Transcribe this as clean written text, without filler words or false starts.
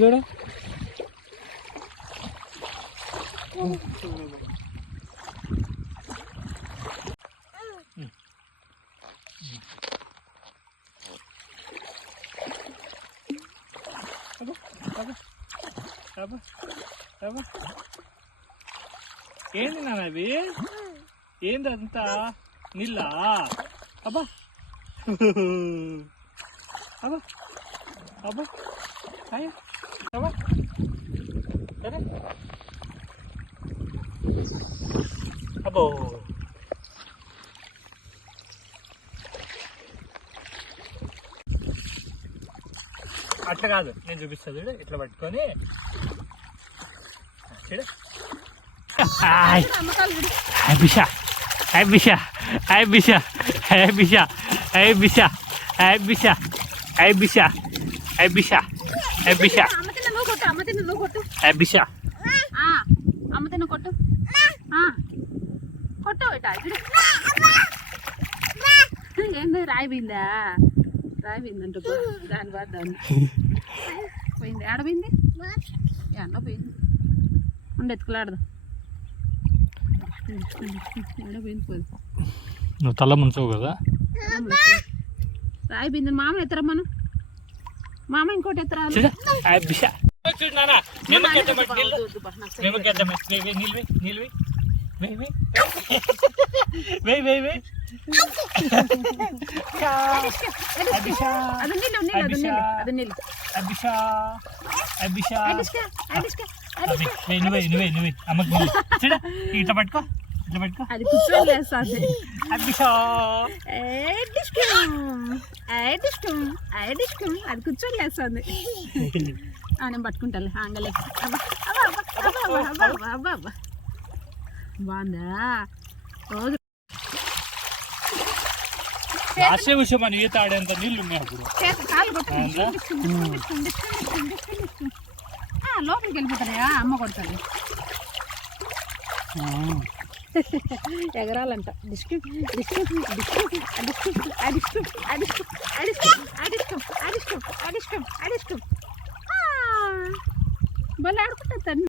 చూడ ఏంది నాన్న అవి? ఏంది అంతా నీళ్ళా? అబ్బా అబ్బా అబ్బా అయ్యా అబ్బా సరే అబ్బో అట్లా కాదు, నేను చూపిస్తాను చూడు. ఇట్లా పట్టుకొని చూడు. బిషా బిషా బిషా బిషా బిషా బిషా బిషా బిషా బిషా బిషా అమ్మ తిన్న కొట్టు కొట్టు ఏంది రాయిపోయిందా? రాయిపోయిందంట దాని బాధ దాన్ని పోయింది. ఆడపోయింది అన్న పోయింది. ఉండి ఎత్తుకులాడదు. ఆడపోయింది పోయింది. నువ్వు తల్ల ముంచవు కదా. రాయిపోయింది. మామ ఎత్తరమ్మను. మామ ఇంకోటి ఎత్తరా. ఇట్లా పట్టుకో, ఇట్లా పట్టుకో. అది కూర్చోలేస్తుంది. అది కూర్చోలేస్తుంది. నేను పట్టుకుంటాను ఆంగలే. బాగుందా? రోజు విషయం అని ఈత ఆడేంత నీళ్ళు ఉన్నాయి అప్పుడు. లోపలికి వెళ్ళిపోతాయా? అమ్మ కొడతాడు. ఎగరాలంట. డిస్కు డిస్కు డిస్కు అడిస్కు అడిస్కు అడిస్కు అడిస్కు అడిస్కు అడిస్కు అడిస్కు అడిస్కు భలే ఆడుకుంటా.